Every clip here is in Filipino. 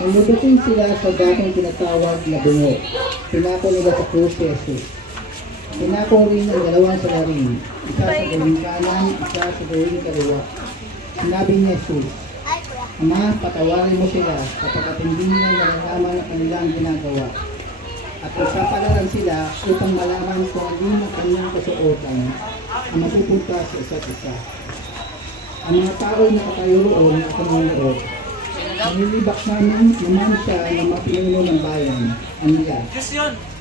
Nang mudating sila sa dating tinatawag na bungo, pinako nila sa krus si Jesus. Pinako rin ang dalawang salarin, isa sa gawing kanan, isa sa gawing kaliwa. Sinabi ni Jesus, Ama, patawarin mo sila kapag hindi nila nalalaman ang kanilang ginagawa. At isapalaran sila upang malaman kung ano ang kanilang kasuotan ang mapupunta sa isa't isa. Ang mga tao na nakatayo roon at nanonood, nilibak naman siya ng mga pinuno ng bayan, ang nila.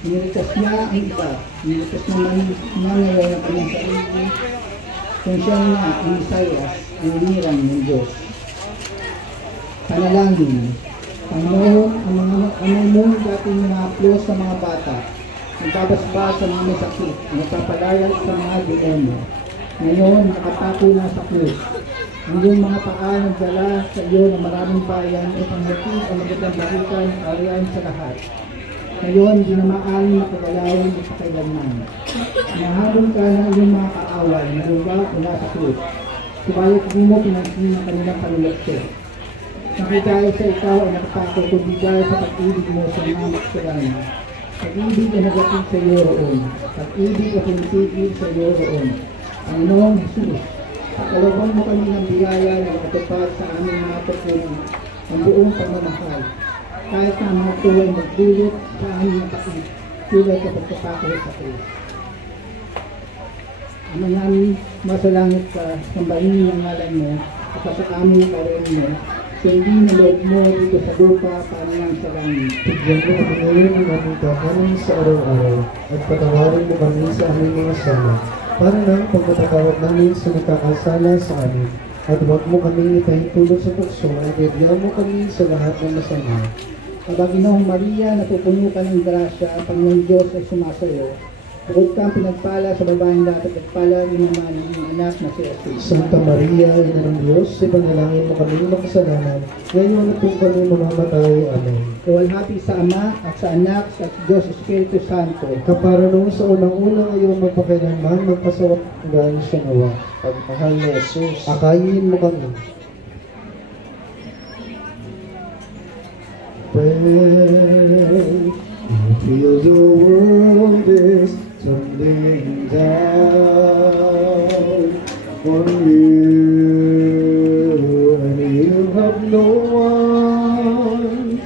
Nilitas niya ang iba, nilitas naman ngayon ang kanyang sarili, kung siya nga ang Isayas, ang inirang ng Diyos. Panalangin. Panginoon, ang mong dating mga haplos sa mga bata, nagbabasbas sa mga masakit, nagpapalayas sa mga demonyo. Ngayon, nakatapo na sa krus. Ang iyong mga paa nagdala sa iyo ng maraming bayan upang hatid ang magandang balikan ng arian sa lahat. Ngayon, di na maaaring makagalawin sa kailanman. Nahabol ka ng iyong mga kaaway na luwa mula sa krus. Subalit hindi mo pinansin ang kanilang kalulokso. Nakidahil sa ikaw ay nakapako kundi dahil sa pag-ibig mo sa mga maksurana. Pag-ibig ay nagating sa iyo roon. Pag-ibig ay pinisigil sa iyo roon. Panginoong Jesus, pakalabang mo kami ng biyaya na makatupad sa aming mga pagkunan ang buong pagmamahal. Kahit na mga ito ay magdulot sa aming napakit, tulad sa pagkapako sa Kristo. Ama namin, masalangit ka, sambahin ang ngalan mo, at sa aming karoon mo, hindi na loob mo dito sa lupa para lang sa langit. Tigyan mo kami ngayon ng aming kakanin sa araw-araw at patawarin mo kami sa aming mga sala para ng pagpapatawad namin sa nakakasala sa amin. At huwag mo kami ipahintulot sa tukso at ibigyan mo kami sa lahat ng masama. Panginoong Maria, napupuno ka ng grasya, ang Panginoong Diyos ay sumasayo. Bukod kang pinagpala sa babaeng lahat at nagpala rin naman ang anak na si Jesus. Santa Maria, Ina ng Diyos, ipanalangin mo kami ng kasalanan, ngayon at kung kami mamamatay. Amen. Kawalhati sa Ama at sa Anak at sa Diyos Espiritu Santo. Kapara nung sa unang-unang iyong magpakailanman, magpasawat hanggang siya nawa. Pagmahal ni Jesus, Akayin mo kami. Pray, you feel the world is tumbling down on you, and you have no one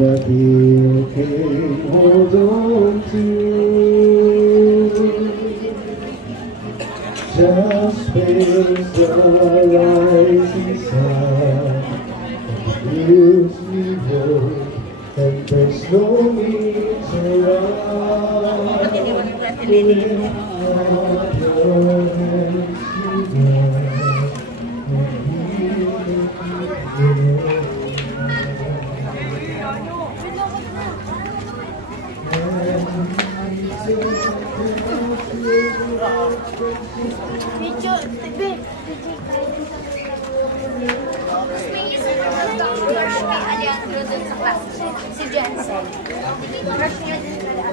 that you can hold on to. Just face the rising sun, gives me hope, and there's no need to run. Si Jensen. Crush niya din pala.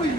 Uy!